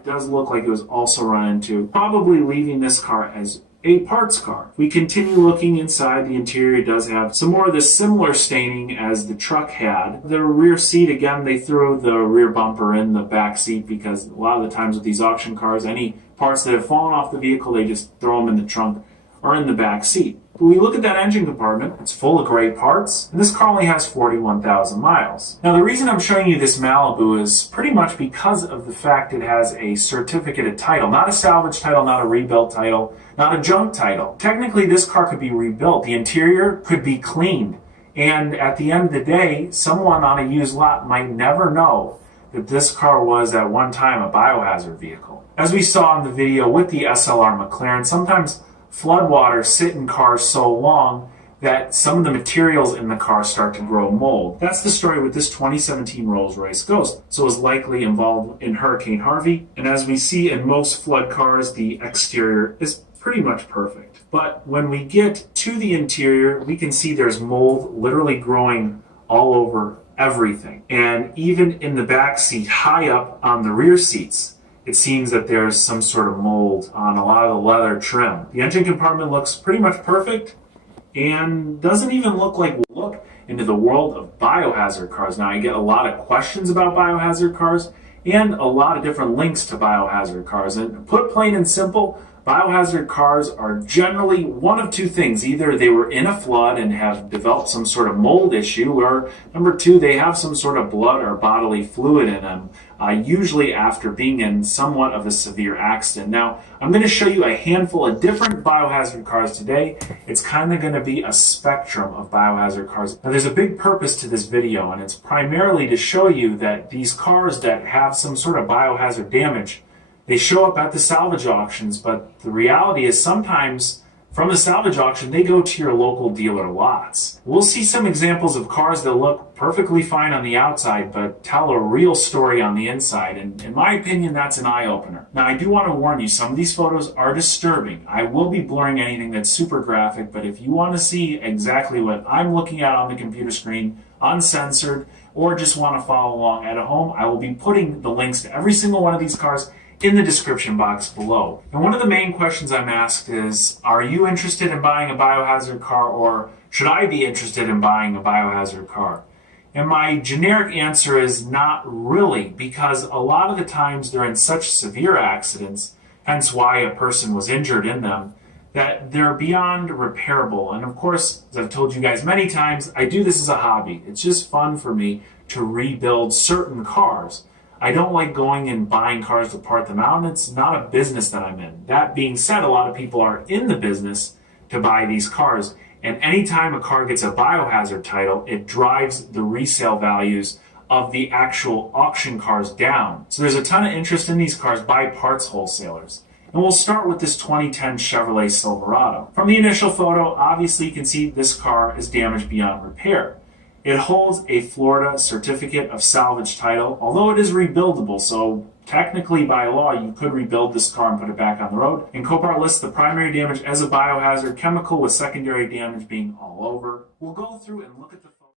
it does look like it was also run into, probably leaving this car as a parts car. If we continue looking inside, the interior does have some more of the similar staining as the truck had. The rear seat, again, they threw the rear bumper in the back seat because a lot of the times with these auction cars, any parts that have fallen off the vehicle, they just throw them in the trunk or in the back seat. But we look at that engine compartment, it's full of great parts, and this car only has 41,000 miles. Now the reason I'm showing you this Malibu is pretty much because of the fact it has a certificate of title, not a salvage title, not a rebuilt title, not a junk title. Technically this car could be rebuilt, the interior could be cleaned, and at the end of the day, someone on a used lot might never know that this car was at one time a biohazard vehicle. As we saw in the video with the SLR McLaren, sometimes floodwaters sit in cars so long that some of the materials in the car start to grow mold. That's the story with this 2017 Rolls-Royce Ghost. So it was likely involved in Hurricane Harvey, and as we see in most flood cars, the exterior is pretty much perfect. But when we get to the interior, we can see there's mold literally growing all over everything. And even in the back seat, high up on the rear seats, it seems that there's some sort of mold on a lot of the leather trim. The engine compartment looks pretty much perfect and doesn't even look like we'll look into the world of biohazard cars. Now, I get a lot of questions about biohazard cars and a lot of different links to biohazard cars. And put plain and simple, biohazard cars are generally one of two things. Either they were in a flood and have developed some sort of mold issue, or number two, they have some sort of blood or bodily fluid in them, usually after being in somewhat of a severe accident. Now, I'm going to show you a handful of different biohazard cars today. It's kind of going to be a spectrum of biohazard cars. Now, there's a big purpose to this video, and it's primarily to show you that these cars that have some sort of biohazard damage, they show up at the salvage auctions, but the reality is sometimes from the salvage auction, they go to your local dealer lots. We'll see some examples of cars that look perfectly fine on the outside, but tell a real story on the inside, and in my opinion, that's an eye-opener. Now, I do want to warn you, some of these photos are disturbing. I will be blurring anything that's super graphic, but if you want to see exactly what I'm looking at on the computer screen, uncensored, or just want to follow along at home, I will be putting the links to every single one of these cars in the description box below. And one of the main questions I'm asked is, are you interested in buying a biohazard car, or should I be interested in buying a biohazard car? And my generic answer is not really, because a lot of the times they're in such severe accidents, hence why a person was injured in them, that they're beyond repairable. And of course, as I've told you guys many times, I do this as a hobby. It's just fun for me to rebuild certain cars. I don't like going and buying cars to part them out, and it's not a business that I'm in. That being said, a lot of people are in the business to buy these cars, and anytime a car gets a biohazard title, it drives the resale values of the actual auction cars down. So there's a ton of interest in these cars by parts wholesalers. And we'll start with this 2010 Chevrolet Silverado. From the initial photo, obviously you can see this car is damaged beyond repair. It holds a Florida certificate of salvage title, although it is rebuildable, so technically by law you could rebuild this car and put it back on the road. And Copart lists the primary damage as a biohazard chemical, with secondary damage being all over. We'll go through and look at the